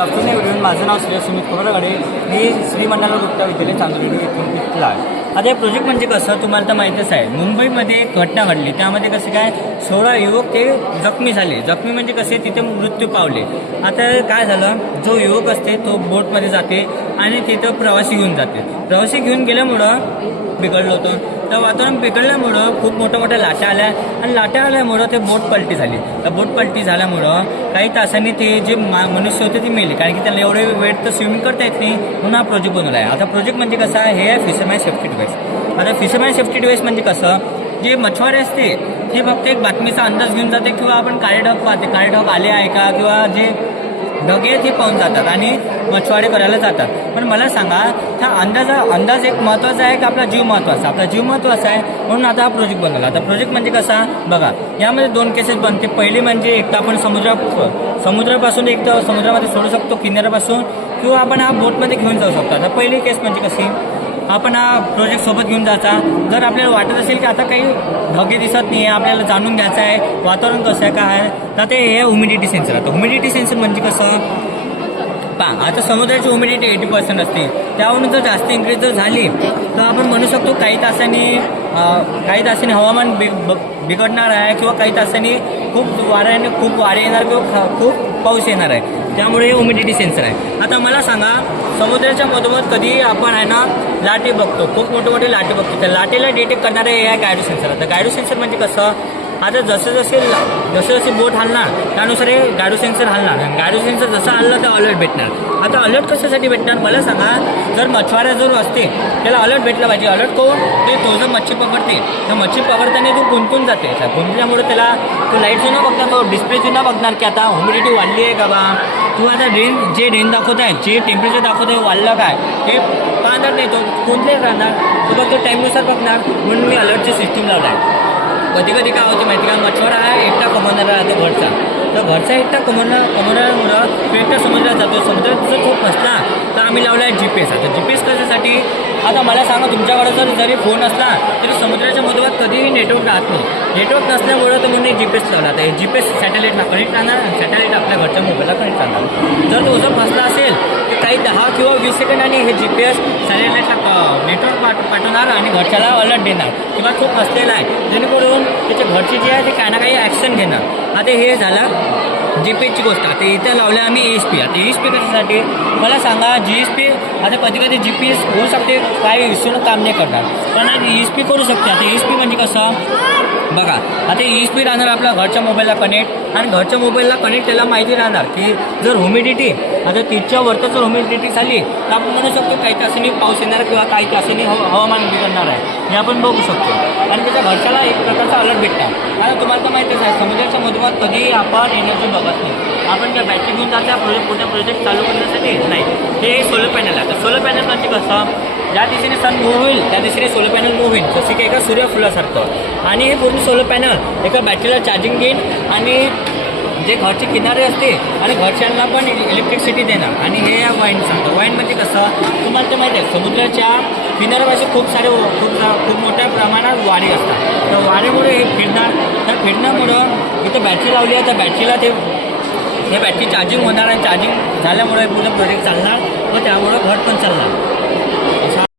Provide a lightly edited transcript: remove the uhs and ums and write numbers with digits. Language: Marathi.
Afternoon everyone. माझं नाव श्रेयस सुमित खोबरागडे. मी श्री मंडाला गुप्ता विद्यालय चांदोली इथून इथला आहे. आता हे प्रोजेक्ट म्हणजे कसं तुम्हाला तर माहीतच आहे. मुंबईमध्ये एक घटना घडली, त्यामध्ये कसं काय 16 युवक ते जखमी झाले. जखमी म्हणजे कसे तिथे मृत्यू पावले. आता काय झालं, जो युवक असते तो बोटमध्ये जाते आणि तिथं प्रवासी घेऊन जाते. प्रवासी घेऊन गेल्यामुळं बिघडलं होतं. तर वातावरण बिघडल्यामुळं खूप मोठ्या लाटा आल्या आणि लाटा आल्यामुळं ते बोट पलटी झाली. तर बोट पलटी झाल्यामुळं काही तासांनी ते जे मनुष्य होते ते मेले, कारण की त्यांना एवढे वेळ तर स्विमिंग करता येत नाही. म्हणून हा प्रोजेक्ट बनवला आहे. आता प्रोजेक्ट म्हणजे कसं आहे, हे आहे फिशरमॅन सेफ्टी डिव्हाइस. आता फिशरमॅन सेफ्टी डिव्हाइस म्हणजे कसं, जे मच्छवारे असते हे फक्त एक बातमीचा अंदाज घेऊन जाते, किंवा आपण काळे ढग पाहते, काळे ढग आले आहे का, किंवा जे ढगे ते पाहून जातात आणि मच्छवारे करायला जातात. पण मला सांगा, त्या अंदाज एक महत्त्वाचा आहे का आपला जीव महत्त्वाचा? आपला जीव महत्त्वाचा आहे. म्हणून आता हा प्रोजेक्ट बनवला. आता प्रोजेक्ट म्हणजे कसा बघा, यामध्ये 2 केसेस बनते. पहिली म्हणजे एक तर आपण समुद्रापासून एक तर समुद्रामध्ये सोडू शकतो किनाऱ्यापासून, किंवा आपण हा बोटमध्ये घेऊन जाऊ शकतो. आता पहिली केस म्हणजे कशी, आपण हा प्रोजेक्ट सोबत घेऊन जायचा. जर आपल्याला वाटत असेल की आता काही धगे दिसत नाही आहे, आपल्याला जाणून घ्यायचं आहे वातावरण कसं आहे काय आहे, तर ते हे ह्युमिडिटी सेन्सर. आता ह्युमिडिटी सेन्सर म्हणजे कसं आता समुद्राची ह्युमिडिटी 80% असते. त्यावरून जर जास्त इन्क्रीज जर झाली तर आपण म्हणू शकतो काही तासांनी हवामान बिघडणार आहे, किंवा काही तासांनी खूप वारे येणार, किंवा खूप पाऊस येणार आहे. त्यामुळे हे ह्युमिडिटी सेन्सर आहे. आता मला सांगा, समुद्राच्या मधोमध कधी आपण आहे ना लाटे बघतो, खूप मोठे लाटे बघतो. त्या लाटेला डिटेक्ट करणारे हे आहे गायरो सेन्सर. आता गायरो सेन्सर म्हणजे कसं, आता जसे बोट हलणार त्यानुसार हे गायरो सेन्सर हलणार. आणि गायरो सेन्सर जसं हललं तर अलर्ट भेटणार. आता अलर्ट कशासाठी भेटणार मला सांगा, जर मच्छवारा जर असते त्याला अलर्ट भेटला पाहिजे. अलर्ट कोण, तो जर मच्छी पकडते तर मच्छी पकडताना तो गुंतून जाते. गुंतल्यामुळे त्याला तो लाईट न बघणार, तो डिस्प्ले न बघणार की आता ह्युमिडिटी वाढली आहे का बा, किंवा आता रेन दाखवत आहे, जे टेम्परेचर दाखवत आहे वाढलं काय, हे पाहणार नाही. तो कोणते राहणार, तो फक्त टाईमनुसार बघणार. म्हणून मी अलर्टची सिस्टीम लावला आहे. कधी कधी काय होते माहिती का, मच्छवारा आहे एकटा कमवणारा राहतो घरचा, तर घरचा एकटा कमवणाऱ्यामुळं तो एकटा समुद्रात जातो. समुद्रात जर खूप नसला तर आम्ही लावला आहे GPS. आता GPS कशासाठी, आता मला सांगा, तुमच्याकडे जरी फोन असला तरी समुद्राच्या मधोमध कधीही नेटवर्क राहत नाही. नेटवर्क नसल्यामुळं तर म्हणून GPS लावला. आता हे GPS सॅटेलाईटला कनेक्ट राहणार आणि सॅटेलाईट आपल्या घरच्या मोबाईलला कनेक्ट राहणार. जर तो जर फसला असेल तर काही 10 किंवा 20 सेकंदांनी हे GPS सॅटेलाईटला नेटवर्क पाठवणार आणि घरच्याला अलर्ट देणार किंवा तो फसलेला आहे, जेणेकरून त्याच्या घरची जी आहे ते काही ना काही ॲक्शन घेणार. आता हे झालं GPSची गोष्ट. आता इथं लावलं आम्ही ESP. आता ESP कशासाठी मला सांगा, GSP आता कधी GPS होऊ शकते काही इश्यूनं काम नाही करणार, पण ESP करू शकते. आता ESP म्हणजे कसं बघा, आता ESP राहणार आपल्या घरच्या मोबाईलला कनेक्ट, आणि घरच्या मोबाईलला कनेक्ट त्याला माहिती राहणार की जर ह्युमिडिटी आता 30च्या वरती जर ह्युमिडिटी झाली तर आपण म्हणू शकतो काही तासांनी पाऊस येणार, किंवा काही तासांनी हवामान बिघडणार आहे, हे आपण बघू शकतो. आणि त्याच्या घरच्याला एक प्रकारचा अलर्ट भेटणार. आता तुम्हाला तर माहितीच आहे, समुद्राच्या मधोमध कधीही आपण एनर्जी बघत नाही. आपण काय बॅटरी घेऊन जाता प्रोजेक्ट चालू करण्यासाठी नाही. हे सोलर पॅनल आहे. तर सोलर पॅनल म्हणजे कसं, ज्या दिशेने सन मूव्ह होईल त्या दिशेने सोलर पॅनल मूव्ह होईल, जसे की एका सूर्यफुलासारखं. आणि हे पूर्ण सोलर पॅनल एका बॅटरीला चार्जिंग घेईल आणि जे घरचे किनारे असते आणि घरच्यांना पण इलेक्ट्रिसिटी देणार. आणि हे या वाईन सांगतं. वाईन म्हणजे कसं तुम्हाला तर माहिती आहे, समुद्राच्या किनाऱ्यापासून खूप मोठ्या प्रमाणात वारे असतात. तर वारेमुळे हे फिरणार. तर फिरण्यामुळं इथं बॅटरी लावली आहे, तर बॅटरीला हे बॅटरी चार्जिंग होणार, आणि चार्जिंग झाल्यामुळे पूर्ण प्रोजेक्ट चालणार व त्यामुळं घर पण चालणार.